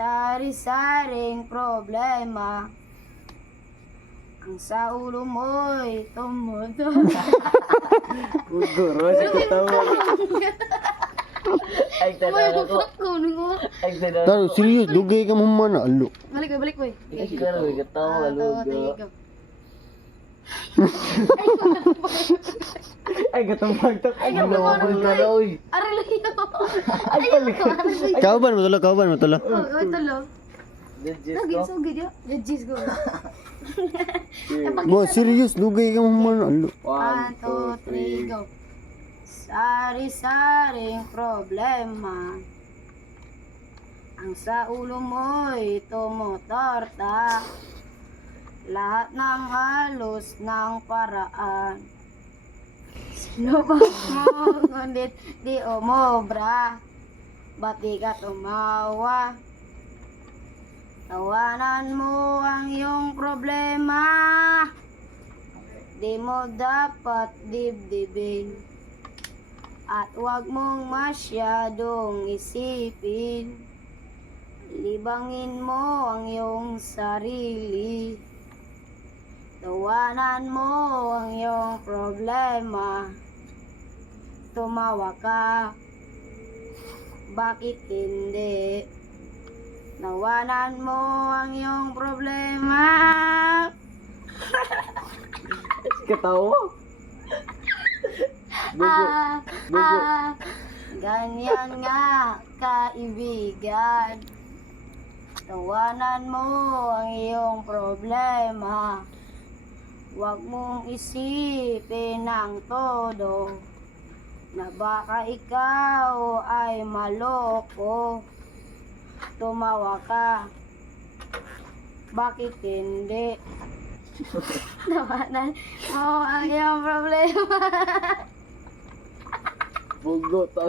sari-saring problema. Ang sa ulo mo'y tumutok. Guro, si katawa. Ay, tanaw ko. Ay, tanaw Taro, ko. serious, dugay ka mo man alo. Balik, balik, boy. Ay, karo, katawa, lugo. Ay, katambagtak. Ay, katambagtak ka na, uy. Aralito. Ay, balik. Kauban mo tolo, kauban mo tolo. Oh, ito lo. Legit Lagi ko. sugid yo. Legit go. Mo, serious, dugay ka mo man alo. 1, 2, 3, go. Sari-saring problema. Ang sa ulo mo'y tumutorta. Lahat ng halos ng paraan. Sinubok mo, ngunit di umobra. Ba't di ka tumawa? Tawanan mo ang iyong problema. Di mo dapat dibdibin. At huwag mong masyadong isipin. Libangin mo ang iyong sarili. Tawanan mo ang iyong problema. Tumawa ka. Bakit hindi? Tawanan mo ang iyong problema. Katawa. Bugo. Bugo. Ganyan nga, kaibigan. Tawanan mo ang iyong problema. Huwag mong isipin ng todo na baka ikaw ay maloko. Tumawa ka. Bakit hindi? Tawanan mo ang iyong problema. Bugo. Tapos